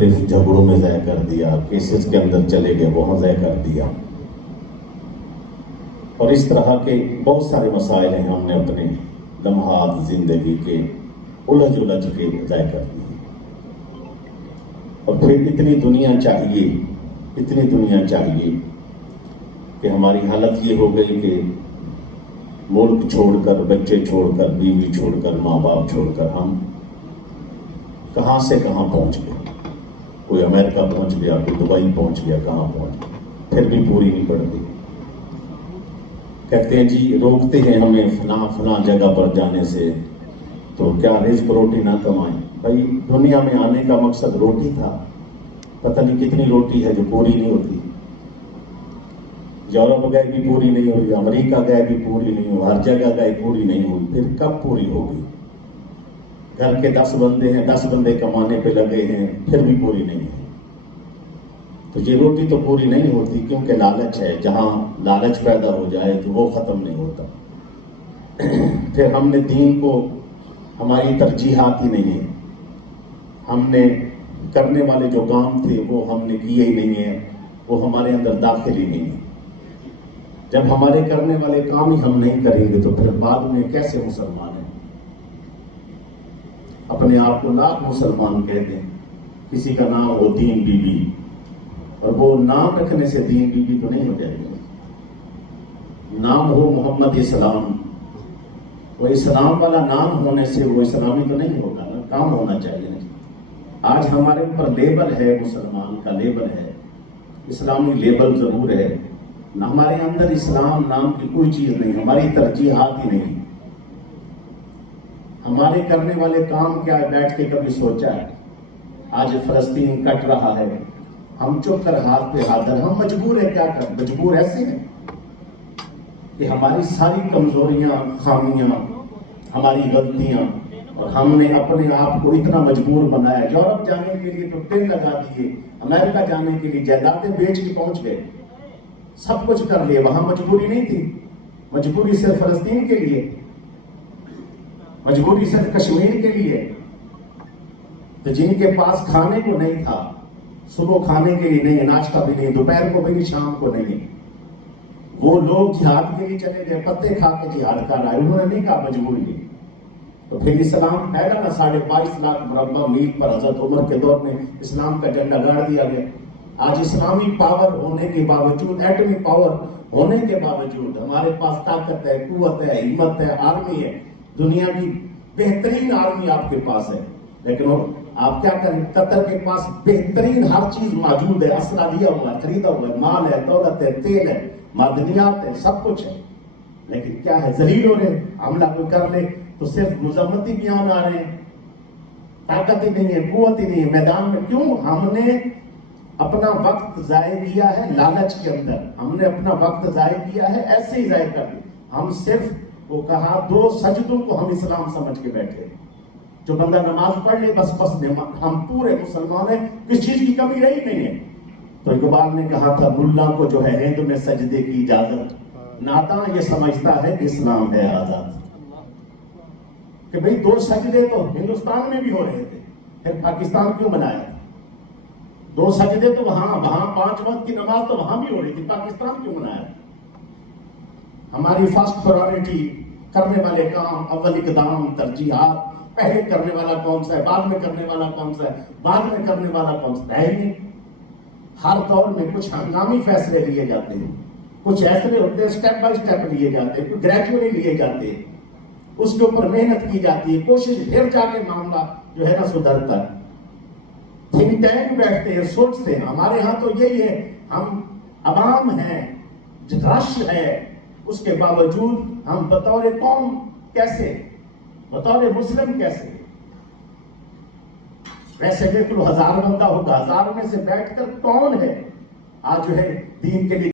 مختلف جھگڑوں میں ضائع کر دیا، کیسز کے اندر چلے گئے وہاں ضائع کر دیا، اور اس طرح کے بہت سارے مسائل ہیں ہم نے اپنے لمحات زندگی کے الجھ کے ضائع کر دیے۔ اور پھر اتنی دنیا چاہیے کہ ہماری حالت یہ ہو گئی کہ ملک چھوڑ کر، بچے چھوڑ کر، بیوی چھوڑ کر، ماں باپ چھوڑ کر ہم کہاں سے کہاں پہنچ گئے۔ کوئی امریکہ پہنچ گیا، کوئی دبئی پہنچ گیا، کہاں پہنچ گیا، پھر بھی پوری نہیں پڑتی۔ کہتے ہیں جی روکتے ہیں ہمیں فلاں جگہ پر جانے سے، تو کیا رزق روٹی نہ کمائیں؟ بھائی دنیا میں آنے کا مقصد روٹی تھا، پتہ نہیں کتنی روٹی ہے جو پوری نہیں ہوتی۔ یورپ گئے بھی پوری نہیں ہوئی، امریکہ گئے بھی پوری نہیں ہوئی، ہر جگہ گئے پوری نہیں ہوئی، پھر کب پوری ہوگی؟ گھر کے 10 بندے ہیں، 10 بندے کمانے پہ لگے ہیں، پھر بھی پوری نہیں ہے۔ تو یہ روٹی تو پوری نہیں ہوتی، کیونکہ لالچ ہے، جہاں لالچ پیدا ہو جائے تو وہ ختم نہیں ہوتا۔ پھر ہم نے دین کو، ہماری ترجیحات ہی نہیں ہیں، ہم نے کرنے والے جو کام تھے وہ ہم نے کیے ہی نہیں ہیں، وہ ہمارے اندر داخل ہی نہیں ہے۔ جب ہمارے کرنے والے کام ہی ہم نہیں کریں گے تو پھر بعد میں کیسے مسلمان ہیں؟ اپنے آپ کو لاکھ مسلمان کہتے ہیں، کسی کا نام ہو دین بی بی، اور وہ نام رکھنے سے دین بی بی تو نہیں ہو جائے گا۔ نام ہو محمد اسلام، وہ اسلام والا نام ہونے سے وہ اسلامی تو نہیں ہوگا نا، کام ہونا چاہیے نا۔ آج ہمارے اوپر لیبل ہے، مسلمان کا لیبل ہے، اسلامی لیبل ضرور ہے، ہمارے اندر اسلام نام کی کوئی چیز نہیں، ہماری ترجیحات ہی نہیں۔ ہمارے کرنے والے کام کیا ہے، بیٹھ کے کبھی سوچا ہے؟ آج فلسطین کٹ رہا ہے، ہم چپ کر ہاتھ پہ ہاتھ دھر، ہم مجبور ہیں، کیا کر مجبور ایسے ہیں کہ ہماری ساری کمزوریاں، خامیاں، ہماری غلطیاں، اور ہم نے اپنے آپ کو اتنا مجبور بنایا۔ یورپ جانے کے لیے تو ٹن لگا دیے، امریکہ جانے کے لیے جائیدادیں بیچ کے پہنچ گئے، سب کچھ کر لیے، وہاں مجبوری نہیں تھی، مجبوری صرف فلسطین کے لیے، مجبوری صرف کشمیر کے لیے۔ تو جن کے پاس کھانے کو نہیں تھا، صبح کھانے کے لیے نہیں، ناشتہ بھی نہیں، دوپہر کو بھی نہیں، شام کو نہیں، وہ لوگ جہاد کے لیے چلے گئے، پتے کھا کے جہاد کر آئے، انہوں نے نہیں کہا مجبوری ہے۔ تو پھر اسلام پھیلا نا، 22.5 لاکھ مربع میل پر حضرت عمر کے دور میں اسلام کا جھنڈا گاڑ دیا گیا۔ آج اسلامی پاور ہونے کے باوجود، ایٹمی پاور ہونے کے باوجود، ہمارے پاس طاقت ہے، قوت ہے، ہمت ہے، آرمی ہے، دنیا کی بہترین آرمی آپ کے پاس ہے، لیکن آپ کیا کریں؟ قطر کے پاس بہترین ہر چیز موجود ہے، اسلحہ لیا ہوا ہے، خریدا ہوا ہے، مال ہے، دولت ہے، تیل ہے، معدنیات ہے، سب کچھ ہے، لیکن کیا ہے؟ ذلیل ہو رہے ہیں۔ حملہ کوئی کر لے تو صرف مذمتی بیان آ رہے ہیں، طاقت ہی نہیں ہے، قوت ہی نہیں ہے میدان میں۔ کیوں؟ ہم نے اپنا وقت ضائع کیا ہے لالچ کے اندر، ہم نے اپنا وقت ضائع کیا ہے، ایسے ہی ضائع کر دیا۔ ہم صرف وہ کہا 2 سجدوں کو ہم اسلام سمجھ کے بیٹھے، جو بندہ نماز پڑھ لے بس ہم پورے مسلمان ہیں، کس چیز کی کمی رہی نہیں ہے۔ تو اقبال نے کہا تھا، ملا کو جو ہے ہند میں سجدے کی اجازت، ناداں یہ سمجھتا ہے کہ اسلام ہے آزاد۔ کہ بھئی 2 سجدے تو ہندوستان میں بھی ہو رہے تھے، پھر پاکستان کیوں بنایا؟ 2 سجدے تو وہاں 5 وقت کی نماز تو وہاں بھی ہو رہی تھی، پاکستان کیوں بنایا؟ ہماری فرسٹ پرائورٹی، کرنے والے کام، اول اقدام، ترجیحات، پہلے کرنے والا کون سا ہے، بعد میں کرنے والا کون سا ہے، بعد میں کرنے والا کون سا ہے ہی نہیں۔ ہر دور میں کچھ ہنگامی فیصلے لیے جاتے ہیں، کچھ ایسے ہوتے ہیں سٹیپ بائی سٹیپ لیے جاتے ہیں، کچھ گریجولی لیے جاتے ہیں، اس کے اوپر محنت کی جاتی ہے، کوشش، پھر جا کے معاملہ جو ہے نا سدھرتا ہے۔ تھنک ٹینک بیٹھتے ہیں، سوچتے ہیں، ہمارے ہاں تو یہی ہے، ہم عوام ہیں، رش ہے، اس کے باوجود ہم بطور قوم کیسے، بطور مسلم کیسے؟ ویسے دیکھ لو 1000 بندہ ہوگا، 1000 میں سے بیٹھ کر کون ہے آج جو ہے دین کے لیے